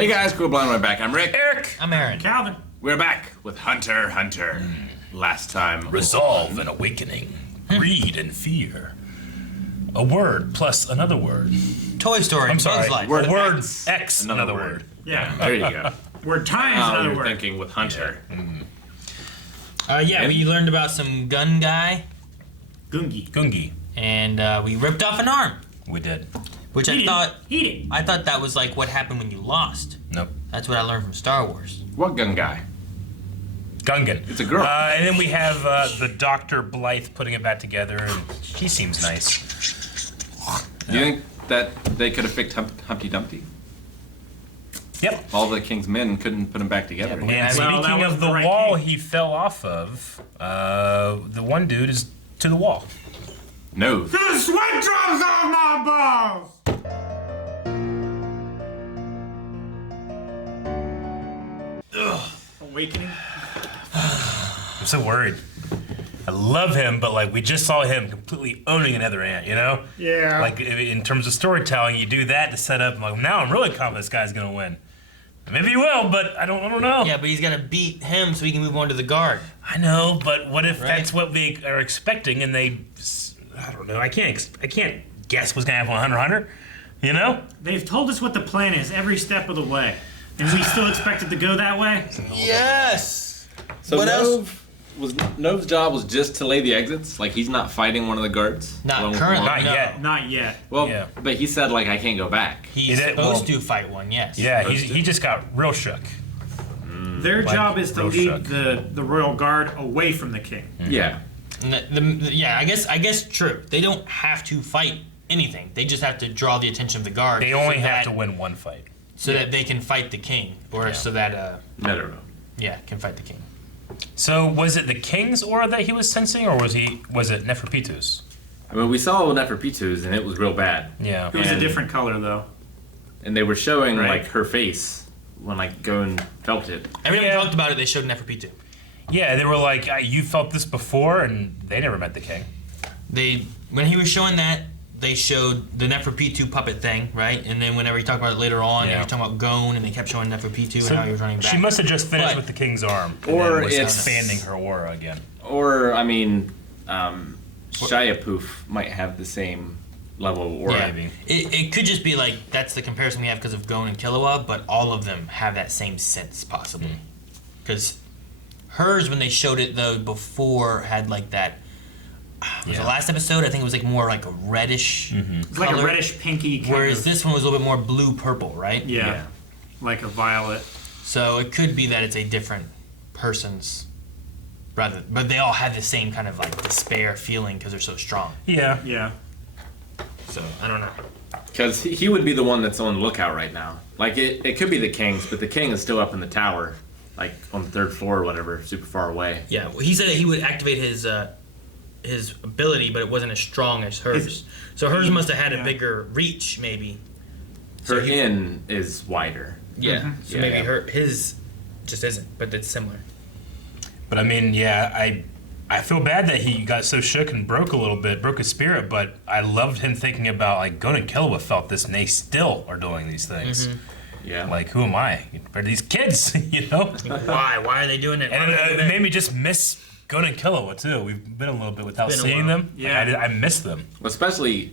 Hey guys, Cool Blind, we're back. I'm Rick. Eric. I'm Aaron. Calvin. We're back with Hunter x Hunter. Last time. Resolve and awakening. Greed and fear. A word plus another word. Toy Story. I'm sorry. Bugs Life. Word A word X, X, another word. Yeah. There you go. Word times Now another you're word. thinking with Hunter. We learned about some gun guy, Gungi. and we ripped off an arm, We did. which Eat I thought that was like what happened when you lost. Nope. That's what I learned from Star Wars. What gun guy? Gungan. It's a girl. And then we have the Dr. Blythe putting it back together, and she seems nice. Do you think that they could have fixed Humpty Dumpty? Yep. All the king's men couldn't put him back together. And Well, that speaking wasn't of the the right wall king. he fell off of, the one dude is to the wall. No. The sweat drops off my balls! Awakening? I'm so worried. I love him, but like we just saw him completely owning another ant, you know? Yeah. Like in terms of storytelling, you do that to set up. Like now, I'm really confident this guy's gonna win. Maybe he will, but I don't know. Yeah, but he's got to beat him so he can move on to the guard. I know, but what if Right. that's what they are expecting and they? I don't know. I can't guess what's gonna happen with Hunter x Hunter. You know? They've told us what the plan is every step of the way. And we still expect it to go that way? Yes. So What else? Nov's job was just to lay the exits? Like he's not fighting one of the guards? Not along with currently. Morel? Not No. yet. Not yet. Well, Yeah. but he said like I can't go back. He's He did- supposed well- to fight one. Yes. Yeah. He just got real shook. Their Like job is to lead Rorschach. the royal guard away from the king. Yeah. Yeah. I guess true. They don't have to fight anything. They just have to draw the attention of the guard. They only so have that- to win one fight. so that they can fight the king, or Yeah. so that Netero. can fight the king. So was it the king's aura that he was sensing, or was it Neferpitu's? I mean, we saw Neferpitu's and it was real bad. Yeah. It was a And- different color, though. And they were showing Right. like her face when like Gon felt it. Every time Yeah. we talked about it, they showed Neferpitu. Yeah, they were like, you felt this before, and they never met the king. When he was showing that, they showed the Neferpitu puppet thing, right? And then whenever he talked about it later on, he Yeah. was talking about Gon, and they kept showing Neferpitu and how he was running back. She must have just finished But- with the king's arm, and Or then was it's- expanding her aura again. Or I mean, Shia might have the same level of aura. Yeah. Maybe. It could just be like that's the comparison we have because of Gon and Killua, but all of them have that same sense possibly. Because hers, when they showed it though before, had like that. Was the Yeah. last episode? I think it was like more like a reddish. It's like a color, reddish pinky kind Whereas of, this one was a little bit more blue purple, right? yeah, like a violet. So it could be that it's a different person's brother, but they all have the same kind of like despair feeling because they're so strong. Yeah. Yeah. So I don't know. Because he would be the one that's on the lookout right now. Like it could be the king's, but the king is still up in the tower, like on the third floor or whatever, super far away. Yeah, well, he said that he would activate his ability, but it wasn't as strong as hers. So hers must have had a Yeah. bigger reach, maybe. Her So he- in is wider. Yeah. So Yeah, maybe yeah. his just isn't, but it's similar. But I mean, yeah, I feel bad that he got so shook and broke a little bit, broke his spirit, but I loved him thinking about, like, Gon and Killua felt this, and they still are doing these things. Yeah. Like, who am I? For these kids, you know? Why? Why are they doing it? Why And are they doing it made me just miss Gon and Killua, too. We've been a little bit without It's been a seeing while. them. Yeah. Like, I miss them. Especially,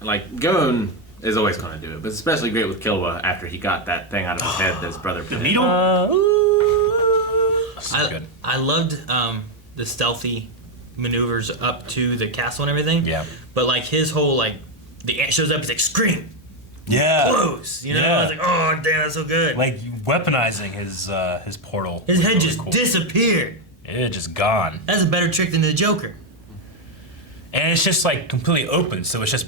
like Gon is always going to do it, but it's especially great with Killua after he got that thing out of his head that his brother put The in. needle? So good. I loved the stealthy maneuvers up to the castle and everything. Yeah. But like his whole like the ant shows up, it's like scream, Yeah. close. You know, Yeah. I was like, oh damn, that's so good. Like, weaponizing his portal. His was head really just cool. disappeared. It just gone. That's a better trick than the Joker. And it's just, like, completely open, so it's just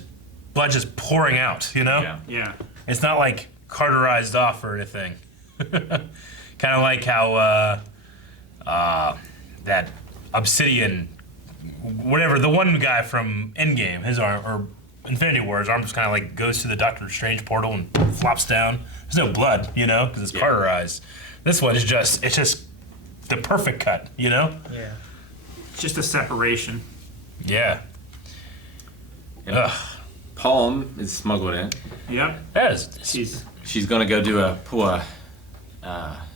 blood just pouring out, you know? Yeah. Yeah. It's not like carterized off or anything. Kind of like how that Obsidian, whatever, the one guy from Endgame, his arm, or Infinity War, his arm just kind of like goes to the Doctor Strange portal and flops down. There's no blood, you know, because it's Yeah. carterized. This one is just, it's just the perfect cut, you know? Yeah. It's just a separation. Yeah. Yeah. Ugh. Palm is smuggled in. Yep. That is, She's she's gonna go do a poor,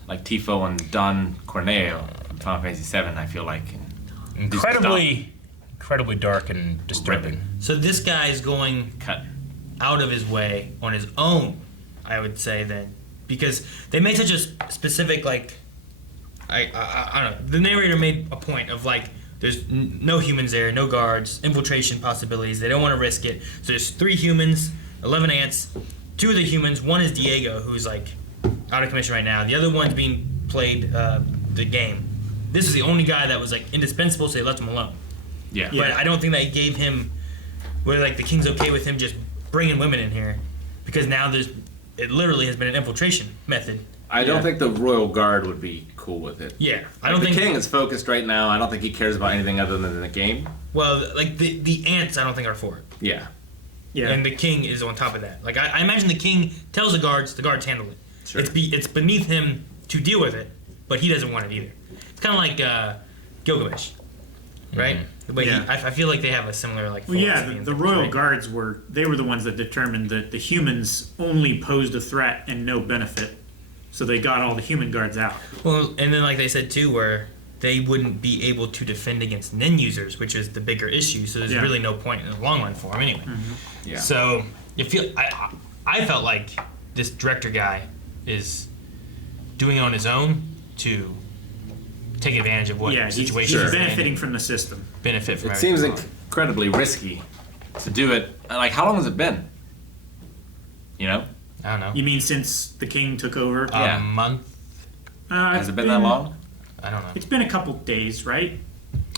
like Tifo and Don Corneo from Final Fantasy VII. I feel like incredibly dark and disturbing. So this guy is going cut. out of his way on his own, I would say then, because they made such a specific like, I don't know. The narrator made a point of like, there's no humans there, no guards, infiltration possibilities. They don't want to risk it. So there's 3 humans, 11 ants. 2 of the humans. One is Diego, who's like out of commission right now. The other one's being played the game. This is the only guy that was like indispensable, so they left him alone. Yeah. But I don't think they gave him, where like the king's okay with him just bringing women in here, because now it literally has been an infiltration method. I don't think the Royal Guard would be cool with it. Yeah, I Like, don't think the king is focused right now. I don't think he cares about anything other than the game. Well, like the ants, I don't think are for it. Yeah. Yeah. And the king is on top of that. Like I imagine the king tells the guards handle it. Sure. It's beneath him to deal with it, but he doesn't want it either. It's kind of like Gilgamesh, right? But Yeah. I feel like they have a similar like. Well, yeah, philosophy and the things, royal right? guards were the ones that determined that the humans only posed a threat and no benefit, so they got all the human guards out. Well, and then like they said too, where they wouldn't be able to defend against nin users, which is the bigger issue. So there's Yeah. really no point in the long run for them anyway. Yeah. So I felt like this director guy is doing it on his own to take advantage of what Yeah, he's situation he's in benefiting from the system. benefit from It seems everything. incredibly risky to do it. Like, how long has it been? You know? I don't know. You mean since the king took over? Yeah. A month? Has it been that long? I don't know. It's been a couple days, right?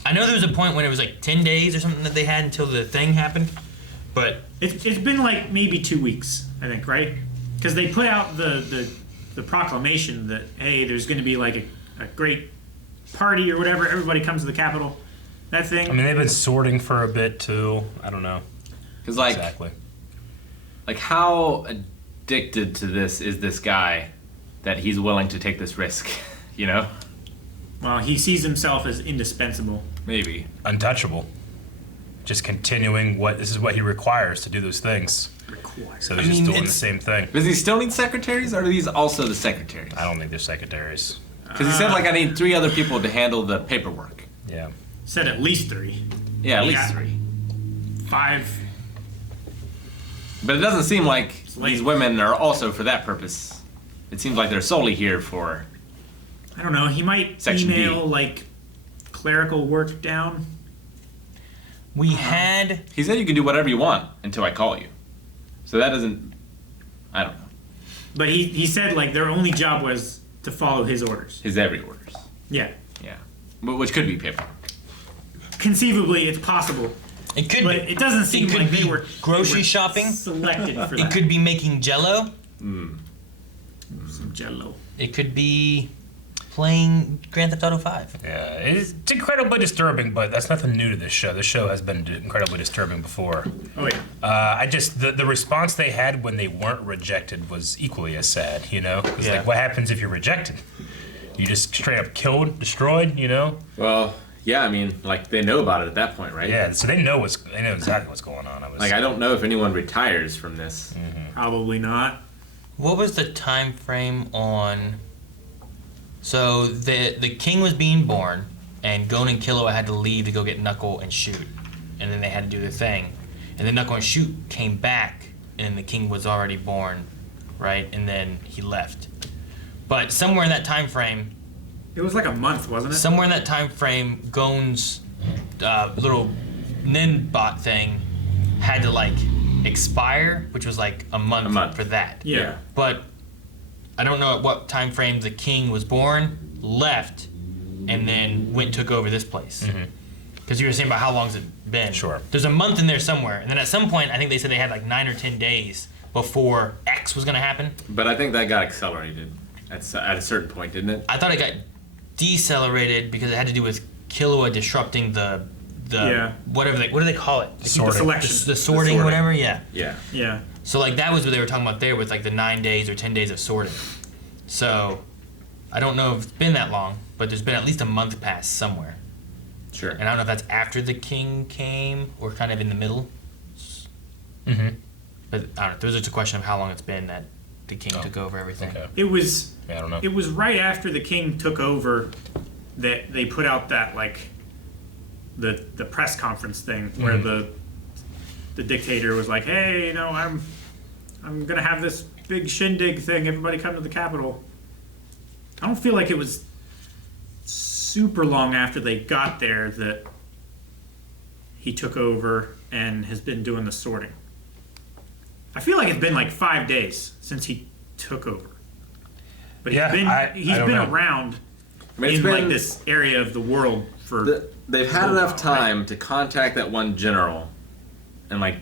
I know there was a point when it was like 10 days or something that they had until the thing happened, but It's been like maybe 2 weeks, I think, right? Because they put out the proclamation that, hey, there's going to be like a great party or whatever. Everybody comes to the Capitol. That thing. I mean, they've been sorting for a bit too. I don't know Because, like, exactly. like, how addicted to this is this guy that he's willing to take this risk? You know? Well, he sees himself as indispensable. Maybe. Untouchable. Just continuing this is what he requires to do those things. Required. So he's I just mean, doing the it's- same thing. Does he still need secretaries, or are these also the secretaries? I don't think they're secretaries. Because he said, like, I need 3 other people to handle the paperwork. Yeah. Said at least 3. Yeah, at least Yeah. 3. 5. But it doesn't seem like late. these women are also for that purpose. It seems like they're solely here for... I don't know. He might Section B. email like clerical work down. we had He said you can do whatever you want until I call you. So that doesn't... I don't know. But he said like their only job was to follow his orders. His every orders. Yeah. Yeah. Which could be paperwork. Conceivably, it's possible, it could but it doesn't seem could like be they were grocery they were shopping. selected for It that. could be making Jello. Some Jello. It could be playing Grand Theft Auto 5. Yeah, it's incredibly disturbing, but that's nothing new to this show. This show has been incredibly disturbing before. Oh yeah. I just the response they had when they weren't rejected was equally as sad. You know, it's Yeah. like what happens if you're rejected? You just straight up killed, destroyed. You know? Well, yeah, I mean, like, they know about it at that point, right? Yeah. So they know exactly what's going on. Like, I don't know if anyone retires from this. Probably not. What was the time frame on? So the king was being born, and Gon and Killua had to leave to go get Knuckle and Shoot, and then they had to do their thing, and then Knuckle and Shoot came back, and the king was already born, right? And then he left. But somewhere in that time frame, It was like a month, wasn't it? Gon's little Nin bot thing had to like expire, which was like a month for that. Yeah. But I don't know at what time frame the king was born, left, and then went and took over this place. Because you were saying about how long's it been. Sure. There's a month in there somewhere, and then at some point I think they said they had like 9 or 10 days before X was gonna happen. But I think that got accelerated at a certain point, didn't it? I thought it got decelerated because it had to do with Killua disrupting the Yeah. what do they call it? The Sorting. selection. The sorting, sorting. whatever. Yeah. Yeah. Yeah. So like that was what they were talking about there with like the 9 days or 10 days of sorting. So I don't know if it's been that long, but there's been at least a month passed somewhere. Sure. And I don't know if that's after the king came or kind of in the middle. Mm-hmm. But I don't know. There's just a question of how long it's been that the king took over everything. Okay. It was. Yeah, I don't know. It was right after the king took over that they put out that like the press conference thing where the dictator was like, "Hey, you know, I'm gonna have this big shindig thing. Everybody come to the Capitol." I don't feel like it was super long after they got there that he took over and has been doing the sorting. I feel like it's been like 5 days since he took over. But he's I don't been know. around I mean, it's in been, like this area of the world for they've had enough time to contact that one general and like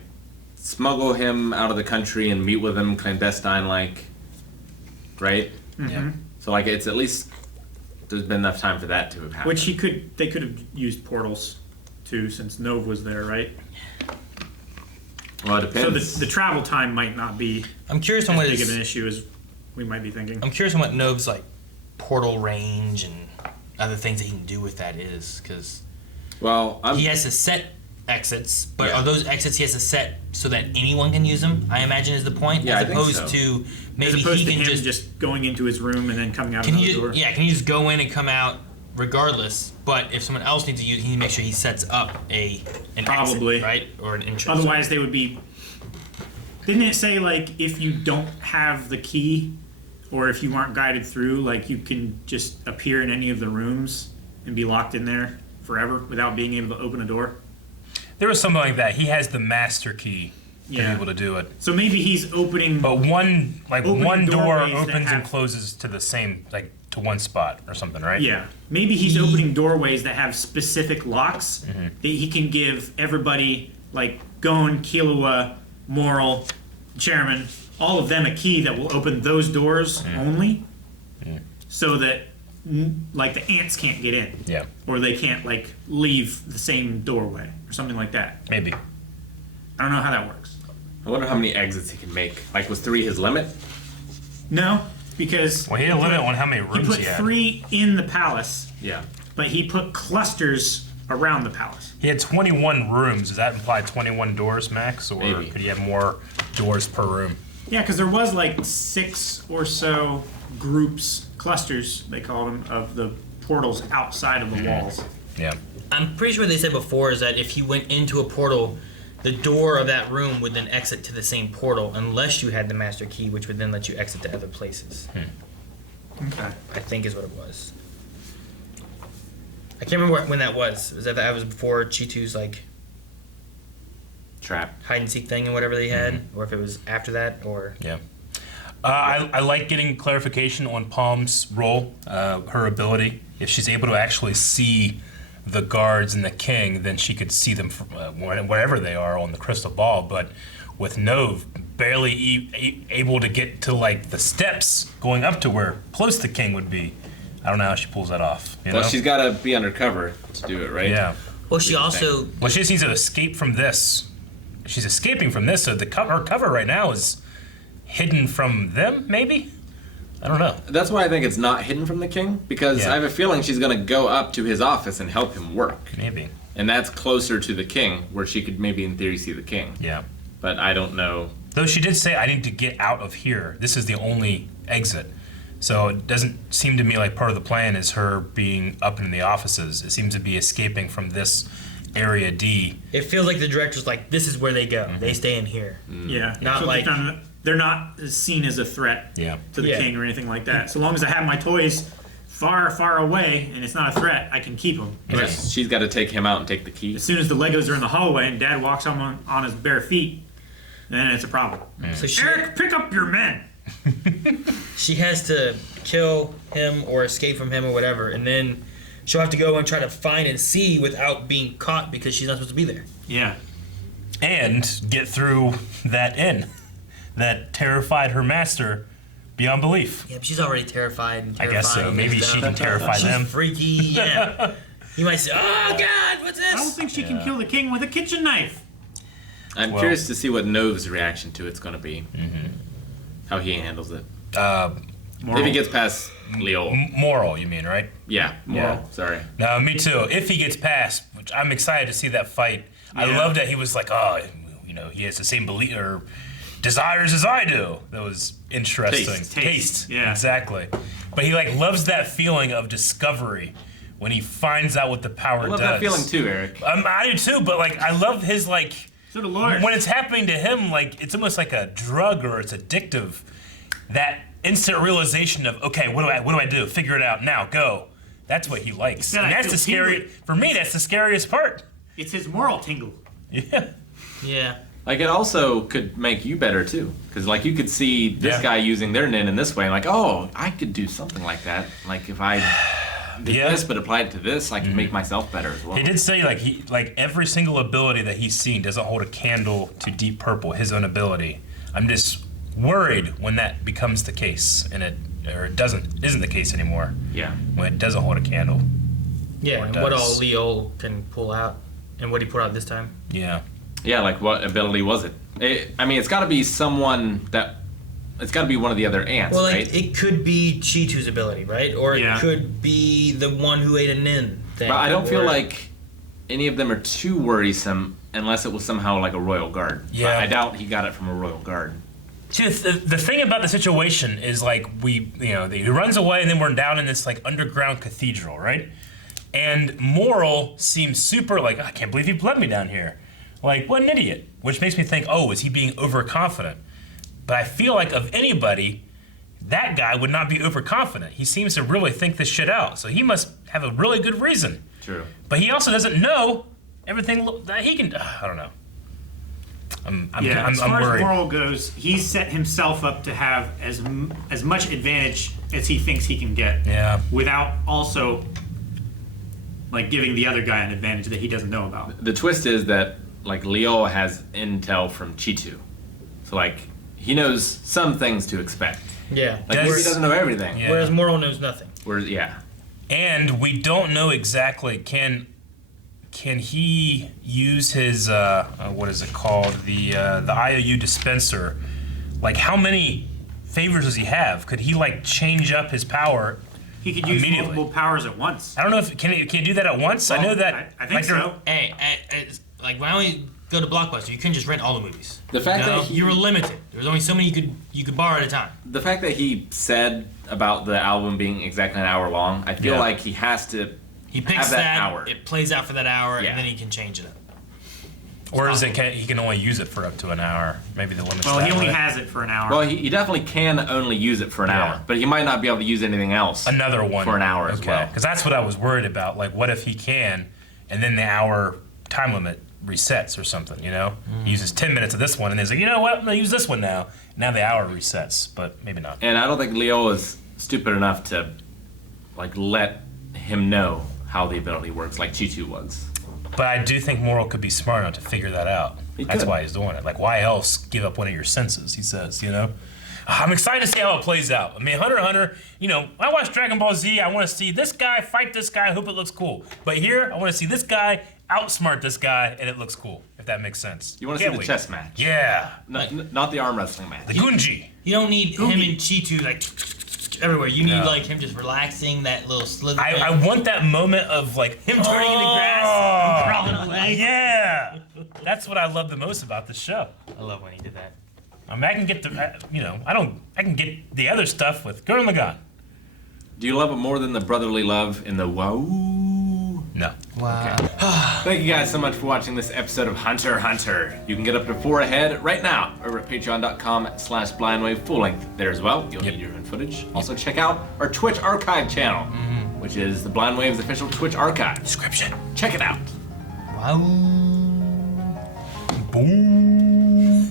smuggle him out of the country and meet with him clandestine, like, right? Yeah. So like it's at least there's been enough time for that to have happened. which they could have used portals too, since Knov was there, right? Well, it So depends. the travel time might not be I'm curious on as what big of his, an issue as we might be thinking. I'm curious on what Nov's like portal range and other things that he can do with that is, because Well, he has to set exits, but Yeah. are those exits he has to set so that anyone can use them? I imagine is the point, Yeah, as I think opposed so. to maybe As opposed he to can him just going into his room and then coming out can another he door. can you just go in and come out regardless? But if someone else needs to use, he needs to make sure he sets up an Probably. exit, right, or an entrance. Otherwise, they would be. Didn't it say like if you don't have the key, or if you aren't guided through, like you can just appear in any of the rooms and be locked in there forever without being able to open a door? There was something like that. He has the master key to Yeah. be able to do it. So maybe he's opening. But one Opening door doorways that opens and have- closes to the same, like to one spot or something, right? Yeah, maybe he's opening doorways that have specific locks that he can give everybody, like Gon, Killua, Morel, Chairman, all of them a key that will open those doors only, so that like the ants can't get in, Yeah, or they can't like leave the same doorway or something like that. maybe. I don't know how that works. I wonder how many exits he can make. Like, was 3 his limit? No, because Well, he had a limit on how many he rooms put he had. 3 in the palace, Yeah. but he put clusters around the palace. He had 21 rooms. Does that imply 21 doors max, or Maybe. could he have more doors per room? Yeah, because there was like 6 or so groups, clusters they called them, of the portals outside of the walls. Yeah. I'm pretty sure what they said before is that if he went into a portal, the door of that room would then exit to the same portal unless you had the master key, which would then let you exit to other places. Okay. I think is what it was. I can't remember when that was. Was that was before Chitu's like Trap. hide and seek thing and whatever they had, or if it was after that, or Yeah. I like getting clarification on Palm's role, her ability. If she's able to actually see the guards and the king, then she could see them from, wherever they are on the crystal ball. But with Nov barely able to get to like the steps going up to where close the king would be, I don't know how she pulls that off. You Well, know? she's got to be undercover to do it, right? Yeah. well, she also Well, she just needs to escape from this. She's escaping from this, so her cover right now is hidden from them, maybe? I don't know. That's why I think it's not hidden from the king, because Yeah. I have a feeling she's going to go up to his office and help him work. Maybe. And that's closer to the king, where she could maybe in theory see the king. Yeah. But I don't know. Though she did say, I need to get out of here. This is the only exit. So it doesn't seem to me like part of the plan is her being up in the offices. It seems to be escaping from this area D. it feels like the director's like, this is where they go. They stay in here. Yeah. Not So like- they're not seen as a threat Yeah. to the Yeah. king or anything like that. So long as I have my toys far, far away and it's not a threat, I can keep them. But she's got to take him out and take the key. As soon as the Legos are in the hallway and Dad walks on his bare feet, then it's a problem. So Eric, pick up your men. she has to kill him or escape from him or whatever, and then she'll have to go and try to find and see without being caught because she's not supposed to be there. Yeah. And get through that inn that terrified her master beyond belief. Yeah, but she's already terrified and I terrifying. guess so. Maybe and she stuff. can terrify She's them. freaky, yeah. You might say, oh God, what's I don't this? think she can kill the king with a kitchen knife. I'm Well- curious to see what Nov's reaction to it's going to be. How he handles it. If he gets past Leo. Moral, you mean, right? Yeah, Morel. Yeah. Sorry. No, me too. If he gets past, which I'm excited to see that fight. I Yeah. love that he was like, oh, he has the same belief or desires as I do. That was interesting. Taste, yeah. Exactly. But he like loves that feeling of discovery when he finds out what the power I love does. that feeling too, Eric. I do too, but like I love his like So do lawyers. when it's happening to him, like it's almost like a drug or it's addictive. That instant realization of okay, what do I do? Figure it out now. Go. That's what he likes. Yeah, And I that's feel the scary tingly. for me. That's the scariest part. It's his moral tingle. Yeah. Yeah. Like it also could make you better too, because like you could see this Yeah. guy using their nin in this way, and like, oh, I could do something like that. Like if I did Yeah. this but applied it to this, I could make myself better as well. He did say like every single ability that he's seen doesn't hold a candle to Deep Purple, his own ability. I'm just worried when that becomes the case and it isn't the case anymore. Yeah. When it doesn't hold a candle. Yeah, Or and what does. all Leo can pull out, and what he pulled out this time. Yeah. Yeah, like what ability was it? I mean, it's got to be someone that. It's got to be one of the other ants, Well, right? it could be Chitu's ability, right? Or Yeah. it could be the one who ate a nin thing. But I don't feel or- like any of them are too worrisome unless it was somehow like a royal guard. Yeah. I doubt he got it from a royal guard. See, the thing about the situation is like he runs away and then we're down in this like underground cathedral, right? And Morel seems super like, I can't believe he led me down here. Like, what an idiot. Which makes me think, oh, is he being overconfident? But I feel like of anybody, that guy would not be overconfident. He seems to really think this shit out. So he must have a really good reason. True. But he also doesn't know everything that he can. I don't know. I'm As far as worried. moral goes, he's set himself up to have as much advantage as he thinks he can get. Yeah. Without also like giving the other guy an advantage that he doesn't know about. The twist is that like Leo has intel from Chitu, so like he knows some things to expect. Yeah. Like Does- maybe he doesn't know everything. Yeah. Whereas Morel knows nothing. Whereas yeah. And we don't know exactly can he use his what is it called, the IOU dispenser? Like how many favors does he have? Could he like change up his power? He could use Immediately. multiple powers at once. I don't know if can he do that at once. I know that I think like, there- so. Hey, like why don't you go to Blockbuster? You couldn't just rent all the movies. The fact No, that he- you were limited. There was only so many you could borrow at a time. The fact that he said about the album being exactly an hour long, I feel Yeah. like he has to He picks have that hour. it plays out for that hour, Yeah. and then he can change it up. Or is it he can only use it for up to an hour? Maybe the limit's Well, that he only way. has it for an hour. Well, he definitely can only use it for an Yeah. hour, but he might not be able to use anything else. Another one for an hour as well. Because that's what I was worried about. Like, what if he can, and then the hour time limit resets or something? You know, he uses 10 minutes of this one, and he's like, you know what? I'm gonna use this one now. Now the hour resets, but maybe not. And I don't think Leo is stupid enough to like let him know how the ability works, like Chitu was. But I do think Morel could be smart enough to figure that out. He That's could. why he's doing it. Like, why else give up one of your senses? He says, you know. I'm excited to see how it plays out. I mean, Hunter x Hunter, you know, I watch Dragon Ball Z. I want to see this guy fight this guy. I hope it looks cool. But here, I want to see this guy outsmart this guy, and it looks cool, if that makes sense. You want to see Can't the wait. chess match, Yeah. not the arm wrestling match. The Gunji. You don't need him and Chitu like everywhere. You need No. like him just relaxing that little slither. I want that moment of like him turning into grass, Oh, crawling away. yeah. That's what I love the most about the show. I love when he did that. I mean, I can get the, I can get the other stuff with Girl Lagan. Do you love it more than the brotherly love in the wow? No. Wow. Thank you guys so much for watching this episode of Hunter x Hunter. You can get up to 4 ahead right now over at patreon.com/blindwave full length there as well. You'll Yep. need your own footage. Also check out our Twitch archive channel, which is the Blind Wave's official Twitch archive. Description. Check it out. Wow. Boom.